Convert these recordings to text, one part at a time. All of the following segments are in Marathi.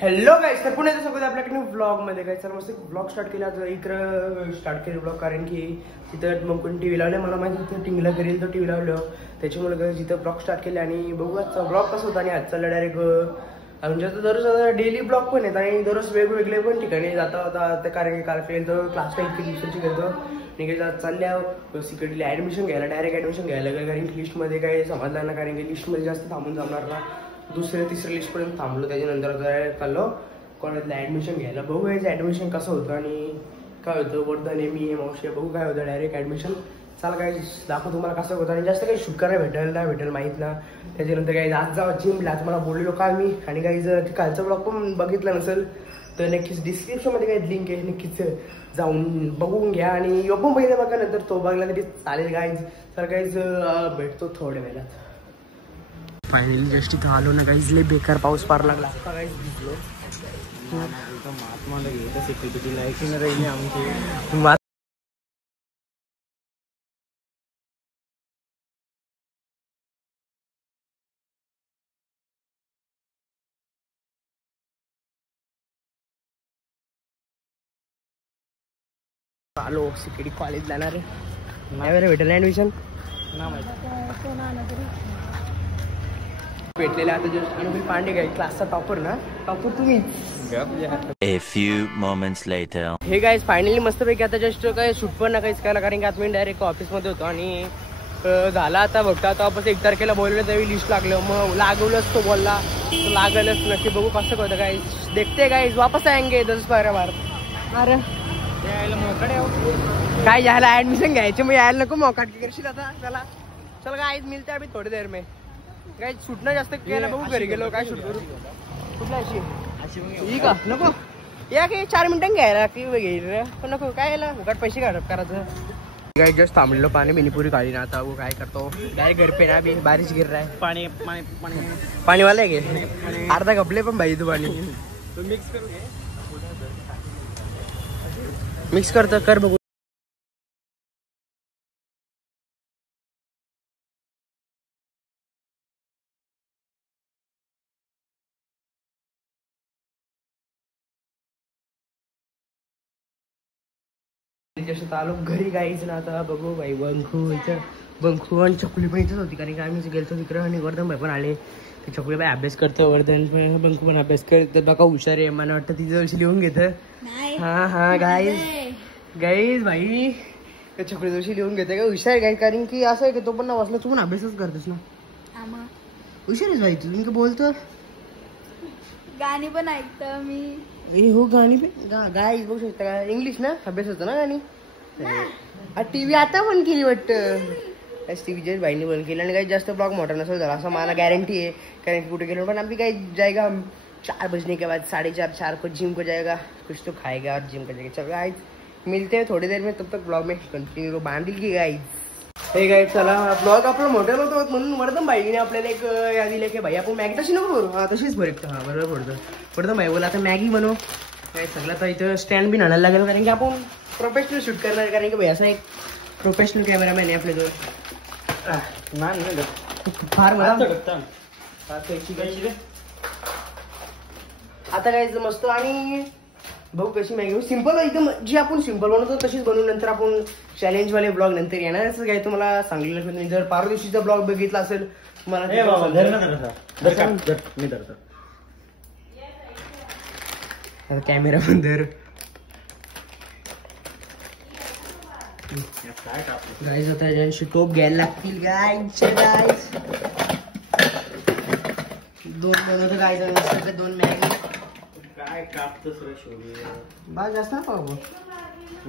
हॅलो गाईस, तर पुन्हा एकदा स्वागत आहे आपल्याकडे व्लॉग मध्ये. गाईस, तर मस्त व्लॉग स्टार्ट केला. इकडं स्टार्ट केलं व्लॉग कारण की तिथं मग कोणी टीव्ही लावले. मला माहिती तिथं टीव्हीला करेल तर टीव्ही लावलं, त्याच्यामुळे जिथं ब्लॉग स्टार्ट केले. आणि बघू आजचा ब्लॉग कसं होता. आणि आजचा डायरेक्ट म्हणजे दररोज डेली ब्लॉग पण आहेत आणि दररोज वेगवेगळे पण ठिकाणी जाता होता. कारण की काल गेलो क्लासला इतकी दिवसाची गेलो निघायचा चालल्या सिक्युरिटीला ॲडमिशन घ्यायला, डायरेक्ट ॲडमिशन घ्यायला लागलं. कारण की लिस्टमध्ये काही समजलं ना, कारण की लिस्टमध्ये जास्त थांबून जमणार ना. दुसऱ्या तिसऱ्या लिस्टपर्यंत थांबलो, त्याच्यानंतर चाललो कॉलेजला ॲडमिशन घ्यायला. बघू यायचं ॲडमिशन कसं होतं आणि काय होतं. वर्धन आहे, मी मावशी बघू काय होतं डायरेक्ट ॲडमिशन. चाल काय दाखव तुम्हाला कसं होतं. आणि जास्त काही शूट करायला भेटेल माहीत ना. त्याच्यानंतर काही आज जावं जिमला, आज मला बोललेलो काल मी. आणि काही जर कालचा ब्लॉग पण बघितला नसेल तर नक्कीच डिस्क्रिप्शनमध्ये काही लिंक आहे, नक्कीच जाऊन बघून घ्या. आणि यो पण पहिले बघा, नंतर तो बघला तरी चालेल. गाईज तर काहीच भेटतो थोड्या वेळात. फायनली जस्ट इथं आलो ना गाईज. लय बेकार पाऊस पार लागला. काहीच भिजलो. महात्माला घेत सिक्युरिटी लायकी न राहिली आमची. आलो सिक्युरिटी कॉलेज जाणार आहे. भेटेल ॲडमिशन ना भेटलेलं आता जस्ट. अनुपी पांडे काय क्लासचा टॉपर ना, टॉपर तुम्हीच. A few moments later. हे गाईज फायनली मस्तपैकी आता जस्ट काय शूट पण ना काहीच करायला, कारण की आता मी डायरेक्ट ऑफिसमध्ये होतो. आणि झाला आता बघता आता वापस 1 तारखेला बोलवलं त्यावेळी लिस्ट लागलं. मग लागवलंच तो बोलला तो लागलच नक्की. बघू कसं करतं गाईज. देखते गाईज वापस आएंगे 10-12 बार. अरे यायला मोकळे काय यायला ऍडमिशन घ्यायचे, मग यायला नको मोकाट करशील आता. चला चल गाईज मिळते अभी थोडी देर में. काय सुटणं जास्त केलं. बघू घरी गेलो काय शूट करू. कुठला अशी का नको या की 4 मिनिटांनी घ्यायला की घेईल पण नको. काय यायला उगाच पैसे करायचं. काय जस्ट थांबलो, पाणी बिनीपुरी काढली ना. आता वो काय करतो डायरेक्ट घर पे ना. अभी बारिश गिर रहा है. पाणी वाला आहे गे अर्धा कपले पण भाई तू पाणी मिक्स करतो कर बघू. जसं आलो घरी गाईच ना. आता बघू बाई बंखू आणि चकुली पण इथंच होती, कारण की आम्ही गेलतो तिकडं. आणि वर्धन भाई पण आले. ते चकुली बाई अभ्यास करतो, वर्धन पण बंखू पण अभ्यास करतो. बघा हुशार आहे. मला वाटतं तिच्या वर्षी लिहून घेतं. हा गाईज भाई त्या चकुली दिवशी लिहून घेते का हुशार गाई. कारण की असं आहे की तो पण ना वाचलं, तू पण अभ्यासच करतोस ना. हुशार आहेस भाई तू. तुम्ही बोलतो गाणी पण ऐकतं मी. हो गाणी पण गाई बघू शकता का. इंग्लिश ना अभ्यास होतो ना गाणी. टीव्ही आता बंद केली वाटतं. टीव्ही भाईनी बंद केली. आणि काही जास्त ब्लॉग मोठा नसेल झाला असं मला गॅरंटी आहे. कारण की कुठे गेलो पण आम्ही काही जाएगा 4 बजने के बाद 4:30 को जिम को जाएगा. कुछ तो खाएगा और जिम को जाएगा. चलो गाइस मिलते हैं थोड़ी देर में. तब तक ब्लॉग में कंटिन्यू बांधील की गाइस. हे गाइस चला ब्लॉग आपला मोठा होतो म्हणून वर्धन भाईने आपल्याला एक या दिली की भाई आपण मॅगी तशी नको करू. हा तशीच बरं. हा बरोबर पडतं. वर्धन भाई बोला आता मॅगी बनव. काय सगळं तर इथं स्टँड बी आणायला लागेल, कारण की आपण प्रोफेशनल शूट करणार. कारण की भाई असं एक प्रोफेशनल कॅमेरामॅन आहे आपल्याजवळ. फार मला आता काय मस्त. आणि भाऊ कशी मॅगी सिंपल एकदम जी आपण सिंपल बनवतो तशीच बनवून नंतर आपण चॅलेंज वाले ब्लॉग नंतर येणार. असं काय तुम्हाला सांगितलं नाही. जर पार दिवशीचा ब्लॉग बघितला असेल मला कॅमेरा पण धर. गाईज आता ज्यांशी टोप घ्यायला लागतील. गाईज 2 बनवतो गाईज. 2 मॅगी काय कापतोस रे शोरी. बस जास्त ना पाहू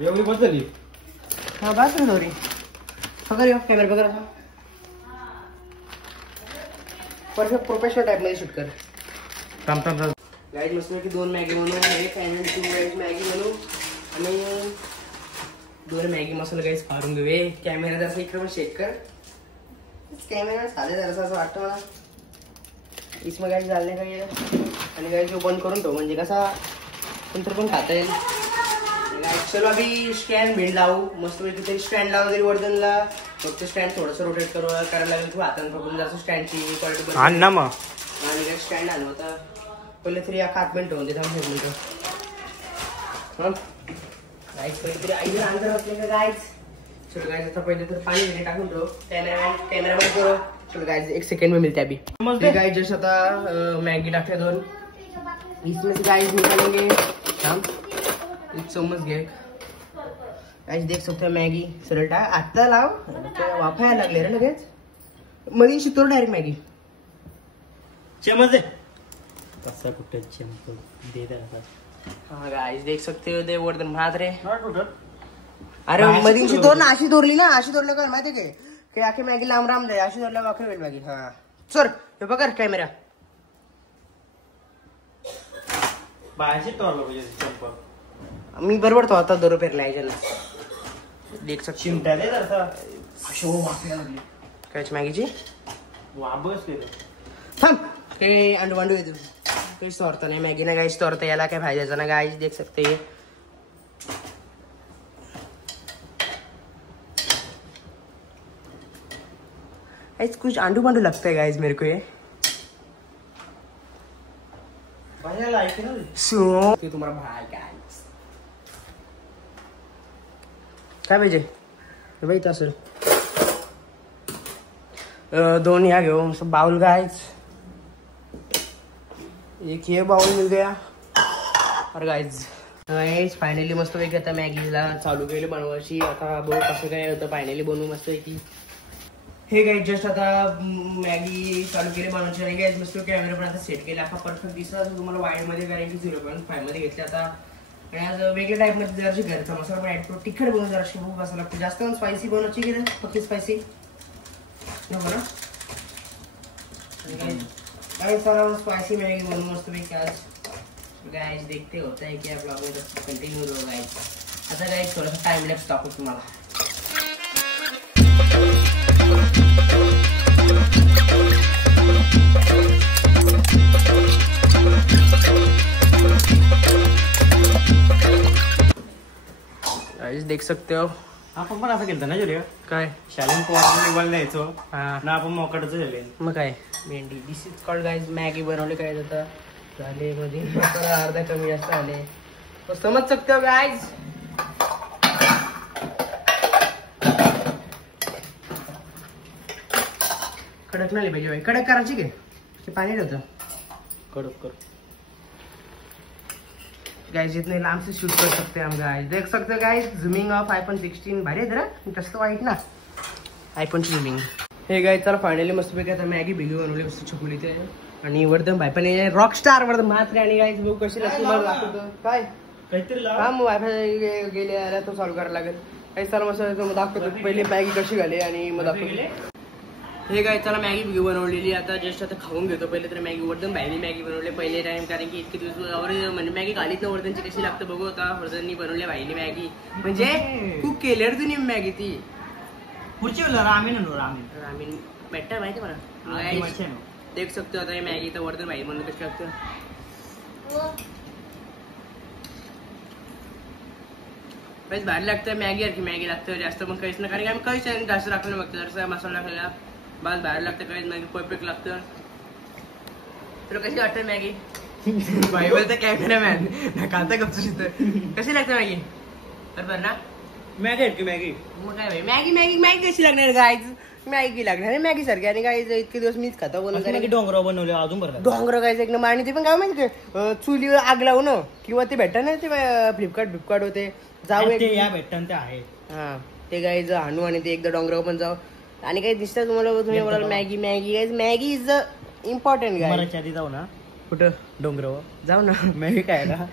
एवढी बसली. हा बस ना दोरी पकड. येऊ कॅमेरा पकड. परफेक्ट प्रोफेशनल टाईप मध्ये शूट कर. थांब गाईज मस्त की 2 मॅगी बनवू. 1 आणि 2 गाईज मॅगी बनवू. आणि 2 मॅगी मसाला गाईज फाडून घेऊ. कॅमेरा जसं इकडे पण चेक कर. कॅमेरा साधे जरासं असं वाटतं मला. इसमें गाईज डालणे का गेलं. आणि गाईज तो बंद करून ठेव म्हणजे कसा नंतर पण खाता येईल. चलो अभी स्टँड भिंड लावू मस्त पैकी. तरी स्टँड लावू तरी वर्धनला फक्त स्टँड थोडंसं रोटेट करायला लागेल. तू हाताने पकडून जास्त स्टँडची क्वालिटी स्टँड आणू आता पहिले तरी या 8 मिनिटं होऊन देत 1 मिनिटं गाईज पहिले तरी आईला अंतर असले का गाईज चलो गाईज आता पहिले तर पाणी वगैरे टाकून ठेव कॅमेरामध्ये करो चलो गाईज 1 सेकंड में मिलते अभी गाईज जस्ट आता मैगी डालते 2 इसमें से गाइस निकालेंगे हम 1 चम्मच घे गाइस देख सकते हो मैगी सरळ टाक आता लाव वाफायला लागले रे लगेच मध्ये शितोर डायरेक्ट मैगी चम्मच दे कसा कुठे चम्मच दे दे हाँ गाइस देख सकते हो दे वर्धन भात रे अरे मध्ये शितोर ना अशी दोरली ना अशी दोरलं कर माहिती आहे की आखे मैगी लांब राम रे अशी दोरल्या वाखर वेल मैगी हां सर हे पकड कॅमेरा बाहेरची तोरलो पाहिजे चंपक मी बरोबर तो आता दोरो पेरला यायला देख सकते चिमटा दे जरा अशो वाफायला लागली कायच मॅगीची वाबस दे थांब ते अंडू येतो काही तोरता नाही मॅगी ना गाईच तोरता याला काय भाजायचं ना गाईच देख सकते गाइस कुछ आंडू बांडू लगता है गाइस मेरे को ये बाहेर लायक ना सुनो ते तुम्हारा भाई गाइस काय पाहिजे भाई तसं दोन या घेऊ सब बाउल गाइस एक ये बाउल मिल गया और गाइस फायनली मस्त पैकी आता मॅगीला चालू केली बनवायची आता बघू कसं काय होतं फायनली बनवू मस्त पैकी हे गाइस जस्ट आता मॅगी चालू केली बनवायची आणि गाइस मस्त कॅमेरा पण आता सेट केला आता परफेक्ट दिसला तुम्हाला वाईड मध्ये कारण की 0.5 मध्ये घेतले आता आणि आज वेगळ्या टाइप मध्ये जराशी घरचा मसाला पण ऍड करू तिखट बनवून जराशी भूक बसायला लागते जास्त स्पायसी बनवायची की फक्त स्पायसी नको ना गाइस सारा स्पायसी मॅगी बनवून मस्त पैकी आज गाइस देखते होता है क्या ब्लॉग में कंटिन्यू रहो गाइस आता गाइस थोड़ा सा टाइम लैप्स टाकू तुम्हाला गाइस देख सकते हो आपण पण असं केलं ना जुलिया काय शालीन पोहायला निघायला द्यायचो हा ना आपण मोकाटच झाले मग काय भेंडी दिस इज कॉल्ड गाइस मॅगी बनवले काय जातं झाले मध्ये अर्धा कमी जास्त आले तो समज सकते हो गाइस कडक नाही पाहिजे भाई कडक करायची की पाणी होतं कडक कर गाइस इतने लांब से शूट कर सकते हैं हम गाइस देख सकते हो गाइस झूमिंग ऑफ iPhone 16 भारी आहे जरा कसं वाईट ना iPhone झूमिंग हे गाइस चला फायनली मस्त पैकी आता मॅगी बिलू बनवली मस्त चकुली ते आणि वर्धन भाई पण रॉक स्टार वर्धन मात्र आणि गाइस बघू कशी लागते मला दाखवतो काय काहीतरी लाव हा मग वायफाय गेले आला तो चालू करायला लागेल काही चला मस्त दाखवतो पहिले मॅगी कशी घाले आणि मग दाखवतो हे काय चला मॅगी बनवलेली आता जस्ट आता खाऊन घेतो पहिले तर मॅगी वर्धन भाईनी मॅगी बनवले पहिले टाइम कारण की इतके दिवस म्हणजे मॅगी खालीच ना वर्धनची कशी लागतं बघू होता वर्धननी बनवले भाईनी मॅगी म्हणजे कुक केली रे तुम्ही मॅगी ती पुढची रामीन रामीन रामीन भेटतं माहिती मला देख सकते आता हे मॅगी तर वर्धन भाई म्हणून कशी लागतं बस भारी लागतं मॅगी लागतं जास्त मग काहीच ना कारण की आम्ही काहीच जास्त टाकलं बघतो जसं मसाला टाकलेला बस बाहेर लागतं काहीच मॅगी परफेक्ट लागतं तुला कशी वाटतं मॅगी भाई बोलतं कॅमेरामॅन खाता गपचूप तिथं कशी लागतं मॅगी बरोबर ना मॅगी मॅगी मग काय भाई मॅगी कशी लागणार गायच मॅगी लागणार मॅगी सारखी आणि गायचं इतके दिवस मीच खाता बोलून डोंगराव बनवले अजून बरं डोंगर गायचं एक नंबर आणि ते पण काय माहिती का चुलीवर आग लावून किंवा ते भेटत ना ते फ्लिपकार्ट होते जाऊ या भेटतात ते आहे हा ते गायचं हाणू आणि ते एकदा डोंगरावर पण जाऊ आणि काही दिसतं तुम्हाला तुम्ही बोलाल Maggi guys Maggi is the important guy Marathi आधी जाऊ ना कुठं डोंगरावर जाऊ ना मॅगी काय ना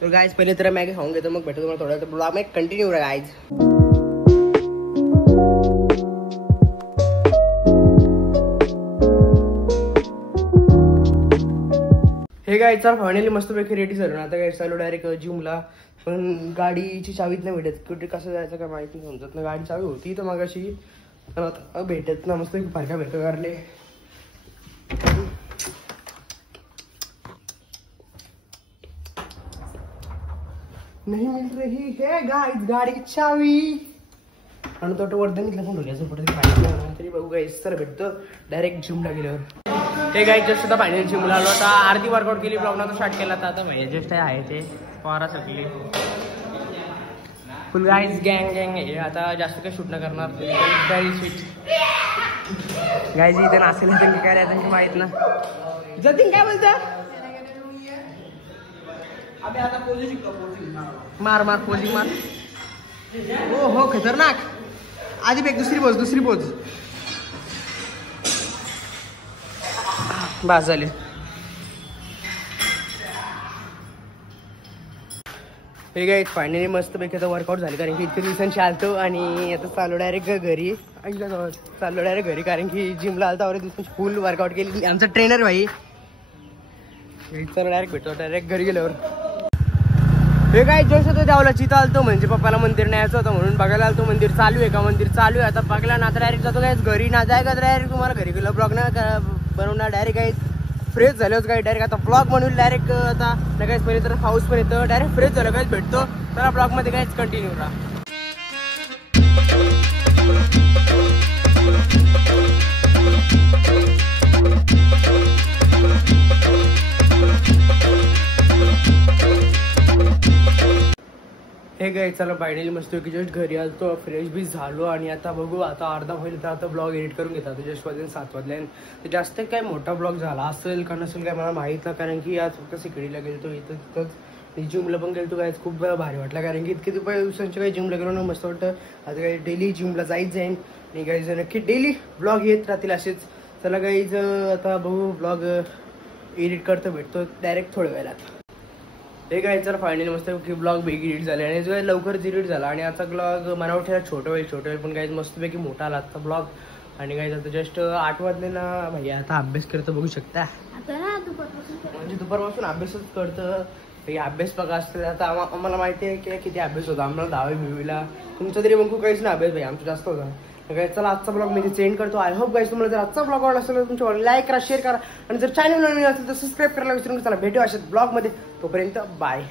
तर गायज पहिले तर मॅगी खाऊन घेतो मग भेटतो तुम्हाला थोडा ब्लॉग मॅग कंटिन्यू करा गायज हे गाय चाल फायनली मस्तपैकी रेडी झालो ना आता काय चालू डायरेक्ट जिमला पण गाडीची चावीच नाही भेटत कुठे कसं जायचं काय माहिती नाही समजत ना गाडी चावी होती तर मग अशी पण आता भेटत ना मस्त फारका भेटतो गारले नहीं मिल रही है गाइस गाडी चावी आणि तो वर्धन इथला पण ढोल्याचं पुढे तरी बघू गाईस तर भेटतो डायरेक्ट जिमला गेल्यावर हे गाईड जस्ट आता फायनल जिमला आलो. आता अर्धी वर्कआउट केली, ब्लॉग नंतर स्टार्ट केला. आता भाई जस्ट आहे ते पारा सकली फुल गाईज गँग आहे. आता जास्त काही शूट न करणार. गाईज इथे नासेल काय त्यांची माहित ना. जतीन काय बोलता? मार मार पोजिंग मार. हो हो खतरनाक. आधी एक दुसरी पोज बस झाली. हे काय फायनली मस्त पैकी आता वर्कआउट झाली, कारण की इतक्या दिवसांची आलतो आणि आता चालू डायरेक्ट घरी. चाललो डायरेक्ट घरी, कारण की जिमला आलता वगैरे दिवसांची फुल वर्कआउट केली. आमचा ट्रेनर भाई चला डायरेक्ट भेटतो डायरेक्ट घरी गेल्यावर. हे काय जस्ट होतं त्यावला चिता आलतो, म्हणजे पप्पाला मंदिर न्यायचं होतं म्हणून बघायला आलतो. मंदिर चालू आहे का, मंदिर चालू आहे. आता बघला ना, आता डायरेक्ट जातो काय घरी ना जाय का डायरेक्ट तुम्हाला घरी गेलो ब्लॉग ना बनवणार. डायरेक्ट काही फ्रेश झालोच काय डायरेक्ट आता ब्लॉग म्हणून डायरेक्ट आता ना काहीच पहिले तर पाऊस पण येतं. डायरेक्ट फ्रेश झालं काहीच भेटतो तर ब्लॉगमध्ये काहीच कंटिन्यू राहा. हे काय चला फायनली मस्त की जस्ट घरी आलतो, फ्रेश बी झालो आणि आता बघू. आता अर्धा होईल तर आता ब्लॉग एडिट करून घेतात. जस्ट वाजले 7 वाजले. जास्त काय मोठा ब्लॉग झाला असेल का नसेल काय मला माहीत ना, कारण की आज फक्त सिकडीला गेलतो. इथं तिथंच जिमला पण गेलतो. काय खूप भारी वाटलं, कारण की इतके दिवसांचे काही जिमला गेलो ना मस्त वाटतं. आता काही डेली जिमला जायचं जाईन आणि काही नक्की डेली ब्लॉग येत राहतील असेच. चला काहीच आता बघू ब्लॉग एडिट करतो भेटतो डायरेक्ट थोड्या वेळात. हे काय तर फायनली मस्त की ब्लॉग बेगी एडिट झाले आणि जो लवकरच एडिट झाला. आणि आता ब्लॉग मला वाटतं छोटं होईल पण काही मस्तपैकी मोठा आला आता ब्लॉग. आणि काय आता जस्ट 8 वाजले ना भैया. आता अभ्यास करतो बघू शकता, म्हणजे दुपारपासून अभ्यासच करतं. अभ्यास बघा असतं. आता आम्हाला माहिती आहे की किती अभ्यास होता आम्हाला 10वी-20वीला. तुमचा तरी मग काहीच नाही अभ्यास भाई, आमचा जास्त होता. काय चला आजचा ब्लॉग मी सेंड करतो. आय होप गाईज तुम्हाला जर आजचा ब्लॉग आवडला असेल तर तुमच्या लाईक करा, शेअर करा आणि जर चॅनल नवीन असेल तर सबस्क्राईब करायला विसरून. चला भेटू अशाच ब्लॉगमध्ये. तोपर्यंत बाय.